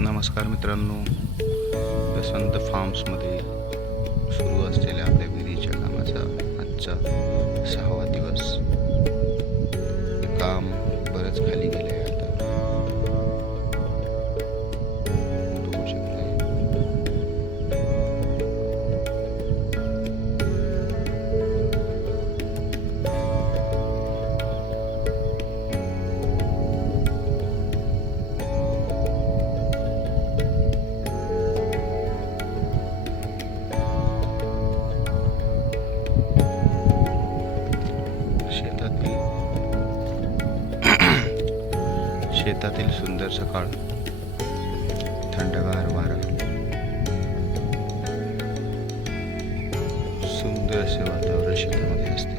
नमस्कार मित्रांनो, वसंत फार्म्समध्ये सुरू असलेल्या आपल्या विहिरीच्या कामाचा आजचा 6वा दिवस. काम बरंच खाली गेलं आहे. आता बघू शकता. शेतातील सुंदर सकाळ, थंडगार वारा, सुंदर असे वातावरण शेतामध्ये असते.